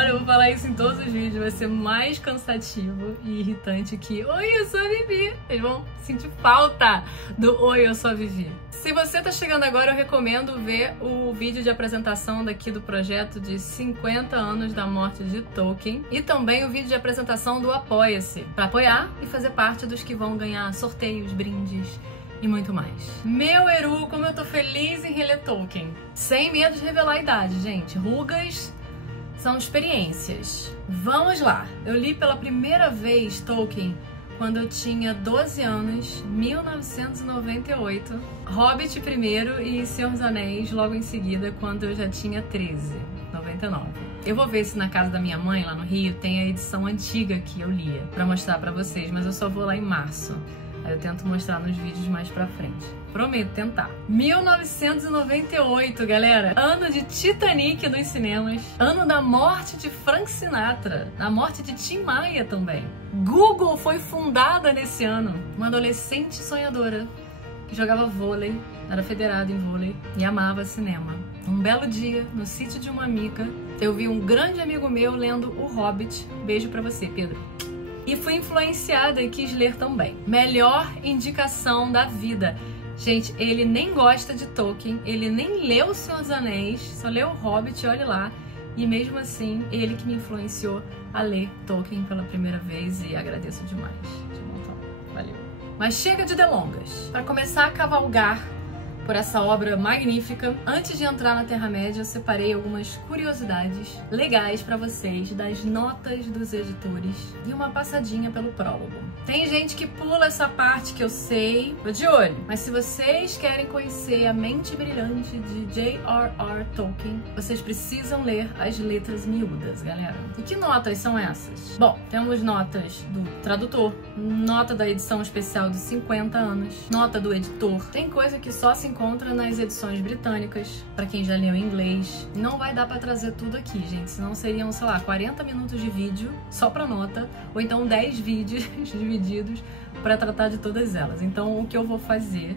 Olha, eu vou falar isso em todos os vídeos, vai ser mais cansativo e irritante que Oi, eu sou a Vivi. Eles vão sentir falta do Oi, eu sou a Vivi. Se você tá chegando agora, eu recomendo ver o vídeo de apresentação daqui do projeto de 50 anos da morte de Tolkien e também o vídeo de apresentação do Apoia-se, para apoiar e fazer parte dos que vão ganhar sorteios, brindes e muito mais. Meu Eru, como eu tô feliz em reler Tolkien. Sem medo de revelar a idade, gente. Rugas são experiências. Vamos lá. Eu li pela primeira vez Tolkien quando eu tinha 12 anos, 1998. Hobbit primeiro e Senhor dos Anéis logo em seguida, quando eu já tinha 13, 99. Eu vou ver se na casa da minha mãe, lá no Rio, tem a edição antiga que eu lia, pra mostrar pra vocês, mas eu só vou lá em março. Aí eu tento mostrar nos vídeos mais pra frente. Prometo tentar. 1998, galera. Ano de Titanic nos cinemas. Ano da morte de Frank Sinatra. Da morte de Tim Maia também. Google foi fundada nesse ano. Uma adolescente sonhadora que jogava vôlei, era federada em vôlei e amava cinema. Um belo dia, no sítio de uma amiga, eu vi um grande amigo meu lendo O Hobbit. Beijo pra você, Pedro. E fui influenciada e quis ler também. Melhor indicação da vida. Gente, ele nem gosta de Tolkien, ele nem leu O Senhor dos Anéis, só leu O Hobbit, olha lá. E mesmo assim, ele que me influenciou a ler Tolkien pela primeira vez e agradeço demais. De montão. Valeu. Mas chega de delongas. Para começar a cavalgar por essa obra magnífica, antes de entrar na Terra-média, eu separei algumas curiosidades legais para vocês das notas dos editores e uma passadinha pelo prólogo. Tem gente que pula essa parte que eu sei, tô de olho, mas se vocês querem conhecer a mente brilhante de J.R.R. Tolkien, vocês precisam ler as letras miúdas, galera. E que notas são essas? Bom, temos notas do tradutor, nota da edição especial de 50 anos, nota do editor. Tem coisa que só se encontra nas edições britânicas, pra quem já leu em inglês. Não vai dar pra trazer tudo aqui, gente, senão seriam, sei lá, 40 minutos de vídeo só pra nota, ou então 10 vídeos divididos pra tratar de todas elas. Então o que eu vou fazer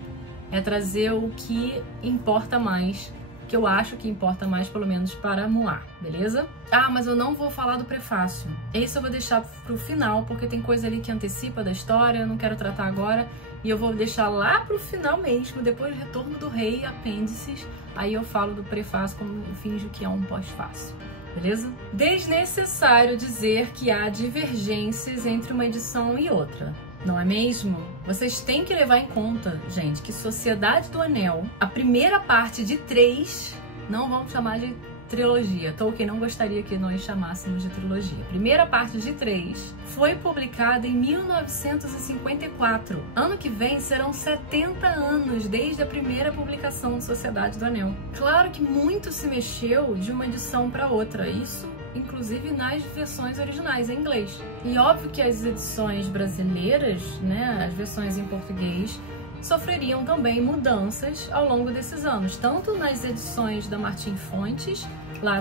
é trazer o que importa mais, que eu acho que importa mais, pelo menos para Moar, beleza? Ah, mas eu não vou falar do prefácio. Esse eu vou deixar pro final, porque tem coisa ali que antecipa da história, eu não quero tratar agora. E eu vou deixar lá pro final mesmo, depois do Retorno do Rei, apêndices. Aí eu falo do prefácio como eu finjo que é um pós-fácil, beleza? Desnecessário dizer que há divergências entre uma edição e outra, não é mesmo? Vocês têm que levar em conta, gente, que Sociedade do Anel, a primeira parte de 3, não vamos chamar de trilogia. Tolkien não gostaria que nós chamássemos de trilogia. A primeira parte de 3 foi publicada em 1954. Ano que vem serão 70 anos desde a primeira publicação de Sociedade do Anel. Claro que muito se mexeu de uma edição para outra, isso inclusive nas versões originais em inglês. E óbvio que as edições brasileiras, né, as versões em português, sofreriam também mudanças ao longo desses anos, tanto nas edições da Martins Fontes, lá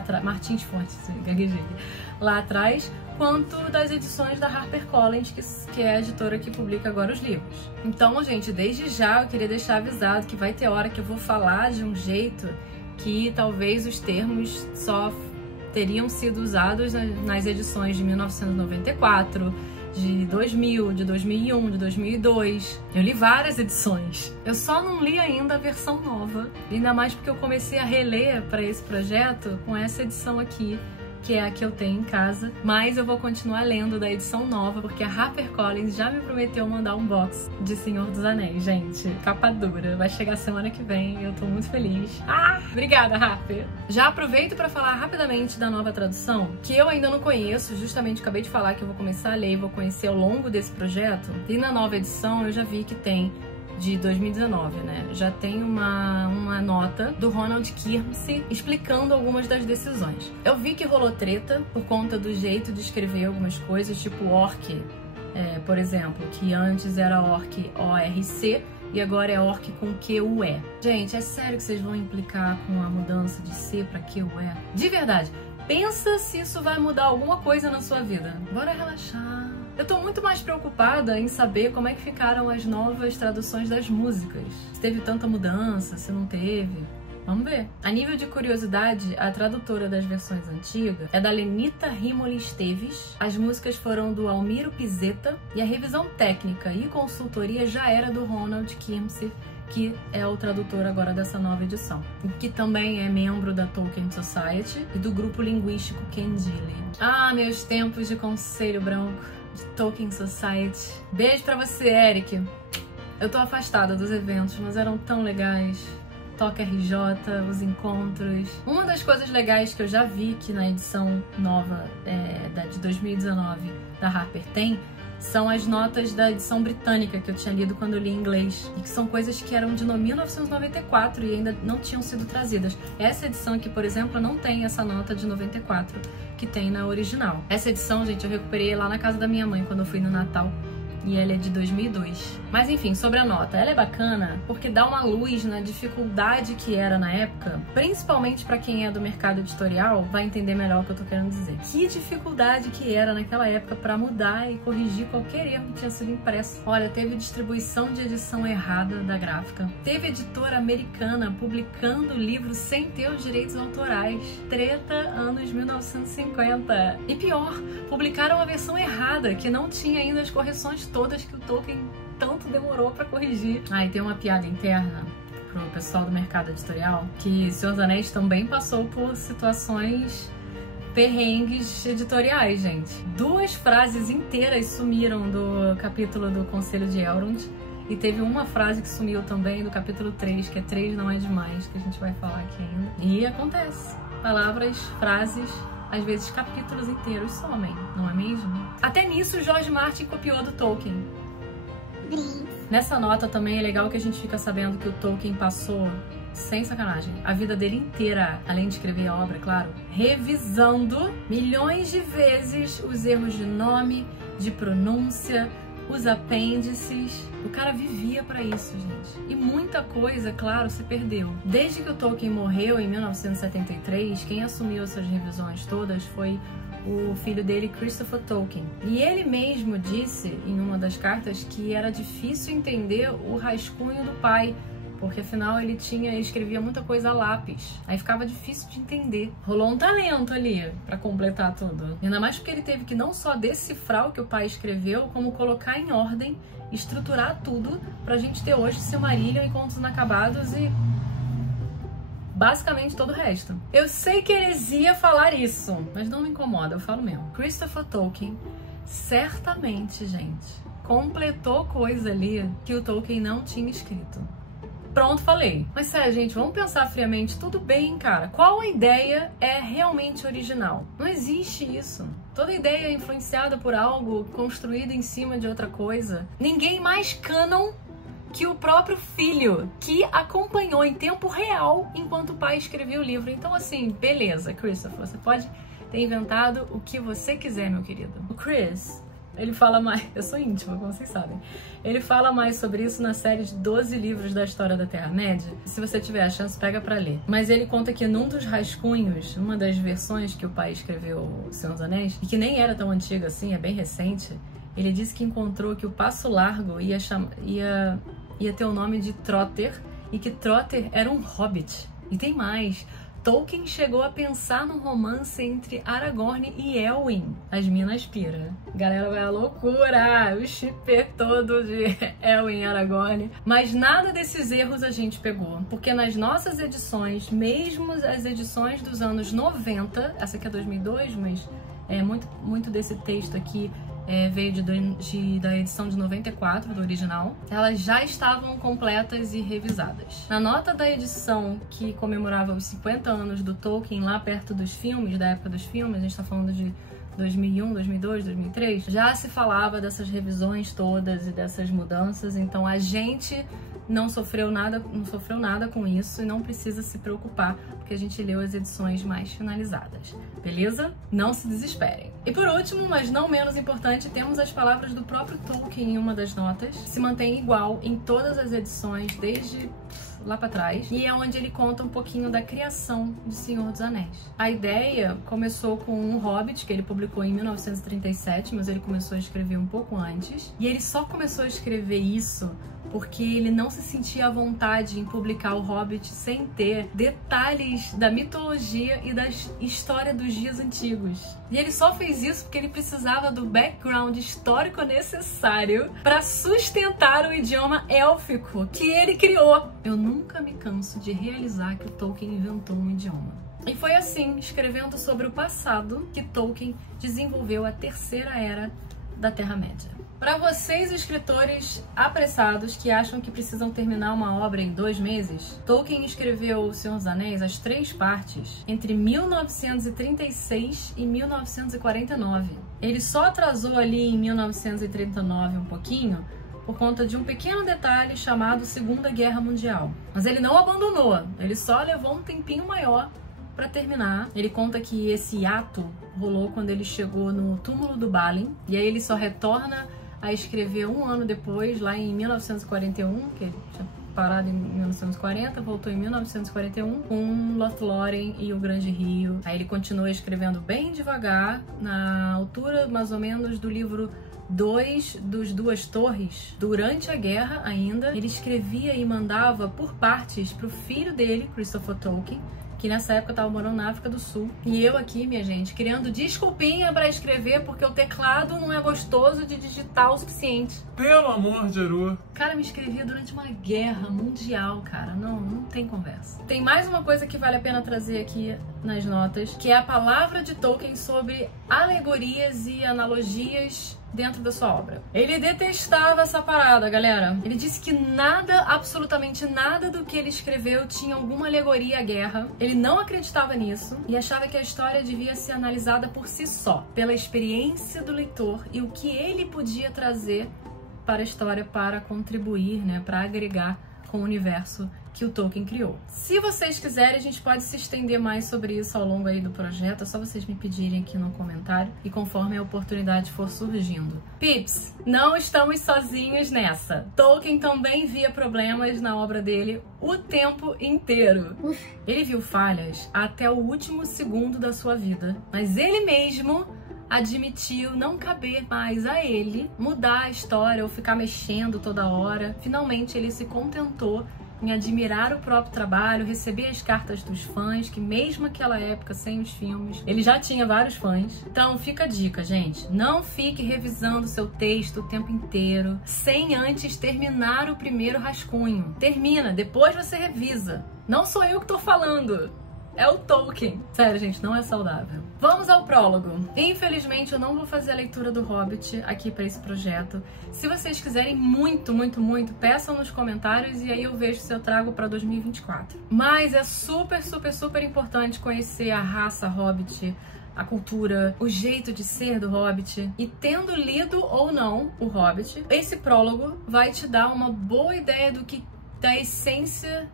atrás, quanto das edições da HarperCollins, que é a editora que publica agora os livros. Então, gente, desde já eu queria deixar avisado que vai ter hora que eu vou falar de um jeito que talvez os termos só teriam sido usados nas edições de 1994, de 2000, de 2001, de 2002. Eu li várias edições. Eu só não li ainda a versão nova, ainda mais porque eu comecei a reler para esse projeto com essa edição aqui, que é a que eu tenho em casa, mas eu vou continuar lendo da edição nova, porque a HarperCollins já me prometeu mandar um box de Senhor dos Anéis, gente. Capa dura, vai chegar semana que vem, eu tô muito feliz. Ah, obrigada, Harper! Já aproveito para falar rapidamente da nova tradução, que eu ainda não conheço, justamente acabei de falar que eu vou começar a ler e vou conhecer ao longo desse projeto, e na nova edição eu já vi que tem de 2019, né? Já tem uma nota do Ronald Kirmse explicando algumas das decisões. Eu vi que rolou treta por conta do jeito de escrever algumas coisas, tipo orc, por exemplo, que antes era orc O-R-C e agora é orc com Q-U-E. Gente, é sério que vocês vão implicar com a mudança de C para Q-U-E? De verdade, pensa se isso vai mudar alguma coisa na sua vida. Bora relaxar. Eu tô muito mais preocupada em saber como é que ficaram as novas traduções das músicas. Se teve tanta mudança, se não teve. Vamos ver. A nível de curiosidade, a tradutora das versões antigas é da Lenita Rimoli Esteves, as músicas foram do Almiro Pizeta e a revisão técnica e consultoria já era do Ronald Kimsey, que é o tradutor agora dessa nova edição, que também é membro da Tolkien Society e do grupo linguístico Kendile. Ah, meus tempos de Conselho Branco, de Tolkien Society. Beijo pra você, Eric. Eu tô afastada dos eventos, mas eram tão legais. Toca RJ, os encontros. Uma das coisas legais que eu já vi que na edição nova de 2019 da Harper tem são as notas da edição britânica que eu tinha lido quando eu li em inglês. E que são coisas que eram de 1994 e ainda não tinham sido trazidas. Essa edição aqui, por exemplo, não tem essa nota de 94 que tem na original. Essa edição, gente, eu recuperei lá na casa da minha mãe quando eu fui no Natal. E ela é de 2002. Mas enfim, sobre a nota, ela é bacana porque dá uma luz na dificuldade que era na época, principalmente para quem é do mercado editorial, vai entender melhor o que eu tô querendo dizer. Que dificuldade que era naquela época para mudar e corrigir qualquer erro que tinha sido impresso. Olha, teve distribuição de edição errada da gráfica. Teve editora americana publicando o livro sem ter os direitos autorais. Treta anos 1950. E pior, publicaram a versão errada, que não tinha ainda as correções todas que o Tolkien tanto demorou pra corrigir. Ah, e tem uma piada interna pro pessoal do mercado editorial que Senhor dos Anéis também passou por situações perrengues editoriais, gente. 2 frases inteiras sumiram do capítulo do Conselho de Elrond e teve uma frase que sumiu também do capítulo 3, que é 3 não é demais, que a gente vai falar aqui ainda. E acontece. Palavras, frases, às vezes capítulos inteiros somem, não é mesmo? Até nisso, George Martin copiou do Tolkien. Nessa nota também é legal que a gente fica sabendo que o Tolkien passou, sem sacanagem, a vida dele inteira, além de escrever a obra, claro, revisando milhões de vezes os erros de nome, de pronúncia, os apêndices. O cara vivia pra isso, gente. E muita coisa, claro, se perdeu. Desde que o Tolkien morreu em 1973, quem assumiu essas revisões todas foi o filho dele, Christopher Tolkien. E ele mesmo disse em uma das cartas que era difícil entender o rascunho do pai, porque afinal ele escrevia muita coisa a lápis. Aí ficava difícil de entender. Rolou um talento ali pra completar tudo. Ainda mais porque ele teve que não só decifrar o que o pai escreveu, como colocar em ordem, estruturar tudo pra gente ter hoje Silmarillion e Contos Inacabados e basicamente todo o resto. Eu sei que heresia falar isso, mas não me incomoda, eu falo mesmo. Christopher Tolkien certamente, gente, completou coisa ali que o Tolkien não tinha escrito. Pronto, falei. Mas sério, gente, vamos pensar friamente. Tudo bem, cara. Qual a ideia é realmente original? Não existe isso. Toda ideia é influenciada por algo construído em cima de outra coisa. Ninguém mais canon que o próprio filho, que acompanhou em tempo real enquanto o pai escrevia o livro. Então, assim, beleza, Christopher, você pode ter inventado o que você quiser, meu querido. O Chris, ele fala mais... Eu sou íntima, como vocês sabem. Ele fala mais sobre isso na série de 12 livros da história da Terra-média. Se você tiver a chance, pega pra ler. Mas ele conta que num dos rascunhos, uma das versões que o pai escreveu O Senhor dos Anéis, e que nem era tão antiga assim, é bem recente, ele disse que encontrou que o Passo Largo ia ter o nome de Trotter e que Trotter era um hobbit. E tem mais. Tolkien chegou a pensar num romance entre Aragorn e Elwin. As minas pira. Galera, vai à loucura! O chipper todo de Elwin e Aragorn. Mas nada desses erros a gente pegou. Porque nas nossas edições, mesmo as edições dos anos 90, essa aqui é 2002, mas muito desse texto aqui veio da edição de 94, do original. Elas já estavam completas e revisadas. Na nota da edição que comemorava os 50 anos do Tolkien, lá perto dos filmes, da época dos filmes, a gente tá falando de 2001, 2002, 2003, já se falava dessas revisões todas e dessas mudanças, então a gente não sofreu nada com isso e não precisa se preocupar, porque que a gente leu as edições mais finalizadas, beleza? Não se desesperem. E por último, mas não menos importante, temos as palavras do próprio Tolkien em uma das notas. Se mantém igual em todas as edições, desde lá pra trás, e é onde ele conta um pouquinho da criação de Senhor dos Anéis. A ideia começou com um Hobbit, que ele publicou em 1937, mas ele começou a escrever um pouco antes, e ele só começou a escrever isso porque ele não se sentia à vontade em publicar o Hobbit sem ter detalhes da mitologia e da história dos dias antigos. E ele só fez isso porque ele precisava do background histórico necessário para sustentar o idioma élfico que ele criou. Eu nunca me canso de realizar que o Tolkien inventou um idioma. E foi assim, escrevendo sobre o passado, que Tolkien desenvolveu a Terceira Era da Terra-média. Para vocês, escritores apressados que acham que precisam terminar uma obra em 2 meses, Tolkien escreveu O Senhor dos Anéis, as 3 partes, entre 1936 e 1949. Ele só atrasou ali em 1939 um pouquinho, por conta de um pequeno detalhe chamado Segunda Guerra Mundial. Mas ele não abandonou, ele só levou um tempinho maior para terminar. Ele conta que esse ato rolou quando ele chegou no túmulo do Balin, e aí ele só retorna a escrever 1 ano depois, lá em 1941, que ele tinha parado em 1940, voltou em 1941 com Lothlórien e o Grande Rio. Aí ele continuou escrevendo bem devagar, na altura mais ou menos do livro 2 dos Duas Torres. Durante a guerra ainda, ele escrevia e mandava por partes para o filho dele, Christopher Tolkien, que nessa época tava morando na África do Sul. E eu aqui, minha gente, criando desculpinha pra escrever porque o teclado não é gostoso de digitar o suficiente. Pelo amor de Eru. Cara, me escrevia durante uma guerra mundial, cara. Não tem conversa. Tem mais uma coisa que vale a pena trazer aqui nas notas, que é a palavra de Tolkien sobre alegorias e analogias dentro da sua obra. Ele detestava essa parada, galera. Ele disse que nada, absolutamente nada do que ele escreveu tinha alguma alegoria à guerra. Ele não acreditava nisso e achava que a história devia ser analisada por si só, pela experiência do leitor e o que ele podia trazer para a história para contribuir, né, para agregar com o universo que o Tolkien criou. Se vocês quiserem, a gente pode se estender mais sobre isso ao longo aí do projeto, é só vocês me pedirem aqui no comentário e conforme a oportunidade for surgindo. Pips, não estamos sozinhos nessa. Tolkien também via problemas na obra dele o tempo inteiro. Ele viu falhas até o último segundo da sua vida, mas ele mesmo admitiu não caber mais a ele mudar a história ou ficar mexendo toda hora. Finalmente ele se contentou em admirar o próprio trabalho, receber as cartas dos fãs, que mesmo naquela época, sem os filmes, ele já tinha vários fãs. Então fica a dica, gente, não fique revisando seu texto o tempo inteiro, sem antes terminar o primeiro rascunho. Termina, depois você revisa. Não sou eu que tô falando. É o Tolkien. Sério, gente, não é saudável. Vamos ao prólogo. Infelizmente, eu não vou fazer a leitura do Hobbit aqui para esse projeto. Se vocês quiserem muito, peçam nos comentários e aí eu vejo se eu trago para 2024. Mas é super importante conhecer a raça Hobbit, a cultura, o jeito de ser do Hobbit. E tendo lido ou não o Hobbit, esse prólogo vai te dar uma boa ideia da essência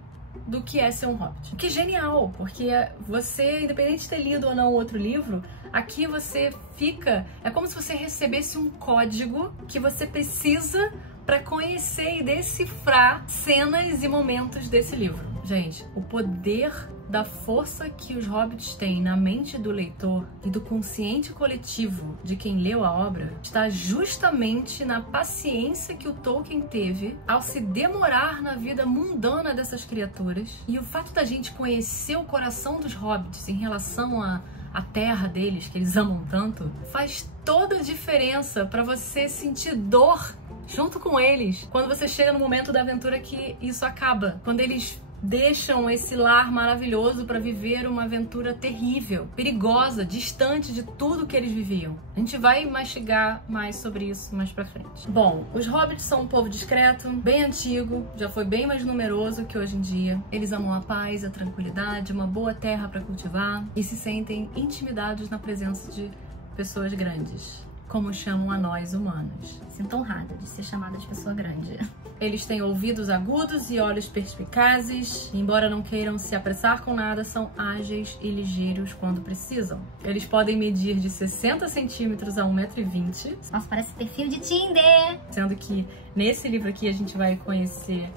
do que é ser um Hobbit. Que genial, porque você, independente de ter lido ou não outro livro, aqui você fica... É como se você recebesse um código que você precisa para conhecer e decifrar cenas e momentos desse livro. Gente, o poder da força que os hobbits têm na mente do leitor e do consciente coletivo de quem leu a obra está justamente na paciência que o Tolkien teve ao se demorar na vida mundana dessas criaturas. E o fato da gente conhecer o coração dos hobbits em relação à terra deles, que eles amam tanto, faz toda a diferença para você sentir dor junto com eles quando você chega no momento da aventura que isso acaba, quando eles deixam esse lar maravilhoso para viver uma aventura terrível, perigosa, distante de tudo que eles viviam. A gente vai mastigar mais sobre isso mais pra frente. Bom, os hobbits são um povo discreto, bem antigo, já foi bem mais numeroso que hoje em dia. Eles amam a paz, a tranquilidade, uma boa terra para cultivar e se sentem intimidados na presença de pessoas grandes. como chamam a nós humanos. Sinto honrada de ser chamada de pessoa grande. Eles têm ouvidos agudos e olhos perspicazes. Embora não queiram se apressar com nada, são ágeis e ligeiros quando precisam. Eles podem medir de 60 centímetros a 1,20 m. Nossa, parece perfil de Tinder! Sendo que nesse livro aqui a gente vai conhecer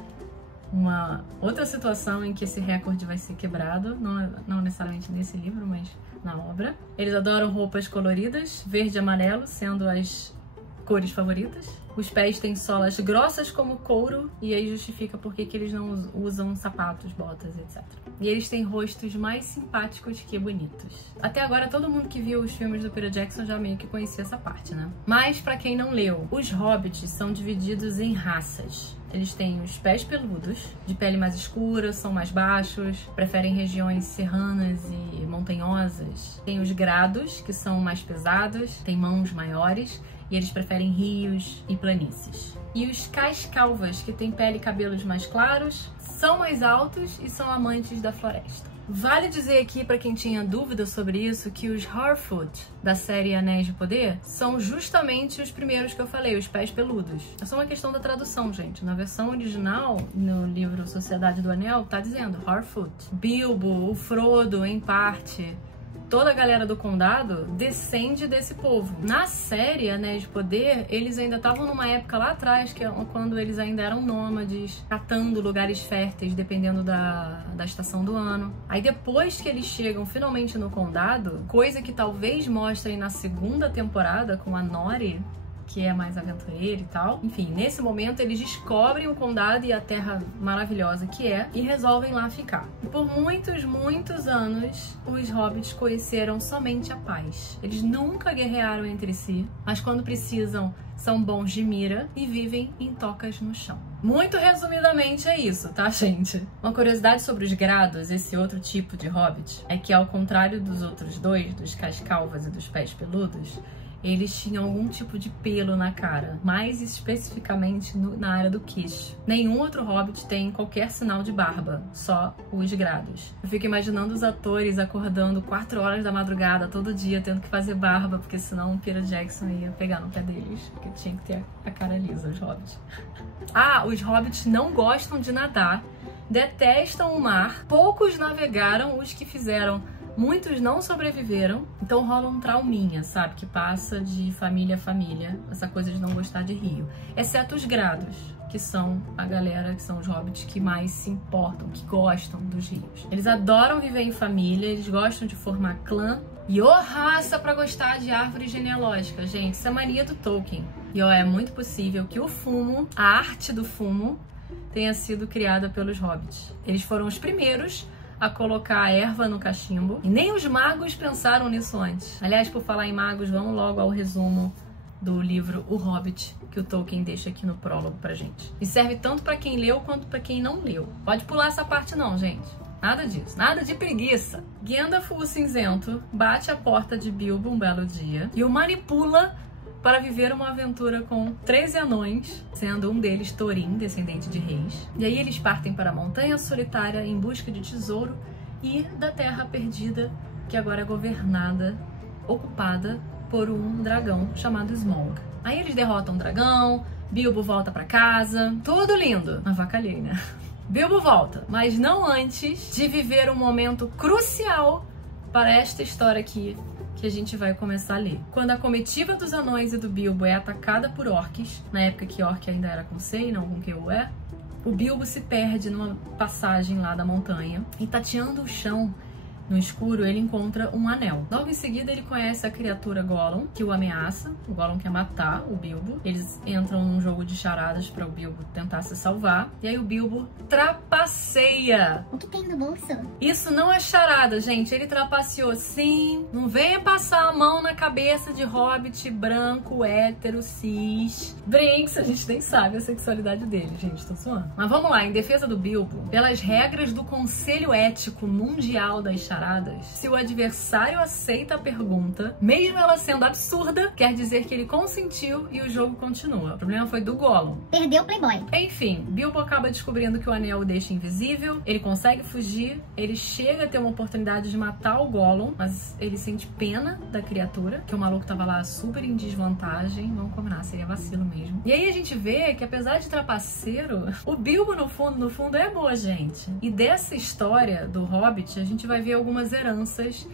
uma outra situação em que esse recorde vai ser quebrado. Não necessariamente nesse livro, mas na obra. Eles adoram roupas coloridas, verde e amarelo, sendo as cores favoritas. Os pés têm solas grossas como couro, e aí justifica por que eles não usam sapatos, botas, etc. E eles têm rostos mais simpáticos que bonitos. Até agora, todo mundo que viu os filmes do Peter Jackson já meio que conhecia essa parte, né? Mas, pra quem não leu, os hobbits são divididos em raças. Eles têm os pés peludos, de pele mais escura, são mais baixos, preferem regiões serranas e montanhosas. Tem os grados, que são mais pesados, têm mãos maiores, e eles preferem rios e planícies. E os cascalvas, que têm pele e cabelos mais claros, são mais altos e são amantes da floresta. Vale dizer aqui, para quem tinha dúvida sobre isso, que os Harfoot, da série Anéis de Poder, são justamente os primeiros que eu falei, os pés peludos. É só uma questão da tradução, gente. Na versão original, no livro Sociedade do Anel, tá dizendo Harfoot. Bilbo, o Frodo, em parte, toda a galera do condado descende desse povo. Na série Anéis de Poder, eles ainda estavam numa época lá atrás, que é quando eles ainda eram nômades, catando lugares férteis, dependendo da estação do ano. Aí depois que eles chegam finalmente no condado, coisa que talvez mostrem na segunda temporada com a Nori, que é mais aventureira e tal. Enfim, nesse momento eles descobrem o condado e a terra maravilhosa que é e resolvem lá ficar. E por muitos, muitos anos, os hobbits conheceram somente a paz. Eles nunca guerrearam entre si, mas quando precisam, são bons de mira e vivem em tocas no chão. Muito resumidamente é isso, tá, gente? Uma curiosidade sobre os grados, esse outro tipo de hobbit, é que ao contrário dos outros dois, dos cascalvas e dos pés peludos, eles tinham algum tipo de pelo na cara, mais especificamente na área do queixo. Nenhum outro hobbit tem qualquer sinal de barba, só os grados. Eu fico imaginando os atores acordando 4 horas da madrugada todo dia, tendo que fazer barba, porque senão o Peter Jackson ia pegar no pé deles, porque tinha que ter a cara lisa, os hobbits. Ah, os hobbits não gostam de nadar, detestam o mar, poucos navegaram, os que fizeram, muitos não sobreviveram, então rola um trauminha, sabe? Que passa de família a família, essa coisa de não gostar de rio. Exceto os grados, que são a galera, que são os hobbits que mais se importam, que gostam dos rios. Eles adoram viver em família, eles gostam de formar clã. E raça pra gostar de árvore genealógica, gente. Isso é mania do Tolkien. E é muito possível que o fumo, a arte do fumo, tenha sido criada pelos hobbits. Eles foram os primeiros a colocar a erva no cachimbo. E nem os magos pensaram nisso antes. Aliás, por falar em magos, vamos logo ao resumo do livro O Hobbit, que o Tolkien deixa aqui no prólogo pra gente. E serve tanto pra quem leu quanto pra quem não leu. Pode pular essa parte não, gente. Nada disso. Nada de preguiça. Gandalf, o cinzento, bate a porta de Bilbo um belo dia e o manipula para viver uma aventura com 13 anões, sendo um deles Thorin, descendente de reis. E aí eles partem para a Montanha Solitária em busca de tesouro e da Terra Perdida, que agora é governada, ocupada por um dragão chamado Smaug. Aí eles derrotam o dragão, Bilbo volta para casa, tudo lindo. Avacalhei, né? Bilbo volta, mas não antes de viver um momento crucial para esta história aqui, que a gente vai começar a ler. Quando a comitiva dos anões e do Bilbo é atacada por orques, na época que orc ainda era com C e não com Q-U-E, o Bilbo se perde numa passagem lá da montanha e tateando o chão no escuro, ele encontra um anel. Logo em seguida, ele conhece a criatura Gollum, que o ameaça. O Gollum quer matar o Bilbo. Eles entram num jogo de charadas para o Bilbo tentar se salvar. E aí o Bilbo trapaceia. O que tem no bolso? Isso não é charada, gente. Ele trapaceou sim. Não venha passar a mão na cabeça de hobbit branco, hétero, cis. Brinks, a gente nem sabe a sexualidade dele, gente. Tô zoando. Mas vamos lá, em defesa do Bilbo, pelas regras do Conselho Ético Mundial das Charadas, se o adversário aceita a pergunta, mesmo ela sendo absurda, quer dizer que ele consentiu e o jogo continua. O problema foi do Gollum. Perdeu o Playboy. Enfim, Bilbo acaba descobrindo que o anel o deixa hobbit invisível, ele consegue fugir, ele chega a ter uma oportunidade de matar o Gollum, mas ele sente pena da criatura, que o maluco tava lá super em desvantagem, vamos combinar, seria vacilo mesmo. E aí a gente vê que apesar de trapaceiro, o Bilbo no fundo é boa gente. E dessa história do Hobbit, a gente vai ver algumas heranças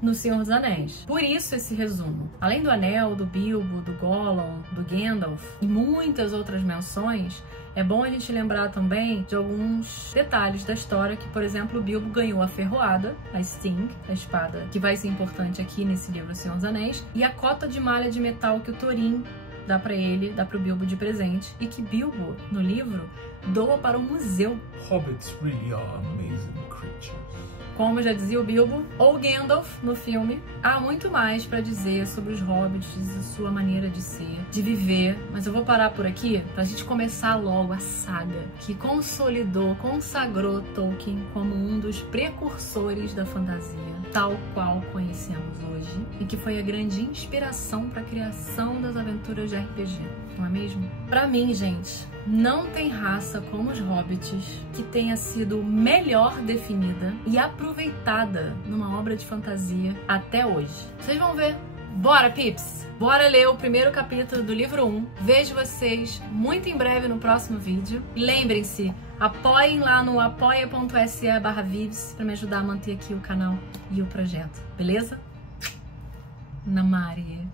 no Senhor dos Anéis. Por isso esse resumo. Além do Anel, do Bilbo, do Gollum, do Gandalf e muitas outras menções, é bom a gente lembrar também de alguns detalhes da história, que, por exemplo, o Bilbo ganhou a ferroada, a Sting, a espada, que vai ser importante aqui nesse livro Senhor dos Anéis, e a cota de malha de metal que o Thorin dá pra ele, dá pro Bilbo de presente, e que Bilbo, no livro, doa para um museu. Hobbits really are amazing creatures. Como já dizia o Bilbo, ou Gandalf no filme, há muito mais pra dizer sobre os hobbits e sua maneira de ser, de viver, mas eu vou parar por aqui pra gente começar logo a saga que consagrou Tolkien como um dos precursores da fantasia, tal qual conhecemos hoje, e que foi a grande inspiração para a criação das aventuras de RPG, não é mesmo? Pra mim, gente, não tem raça como os hobbits que tenha sido melhor definida e aproveitada numa obra de fantasia até hoje. Vocês vão ver. Bora, pips! Bora ler o primeiro capítulo do livro 1. Vejo vocês muito em breve no próximo vídeo. E lembrem-se, apoiem lá no apoia.se/vivs para me ajudar a manter aqui o canal e o projeto. Beleza? Namari.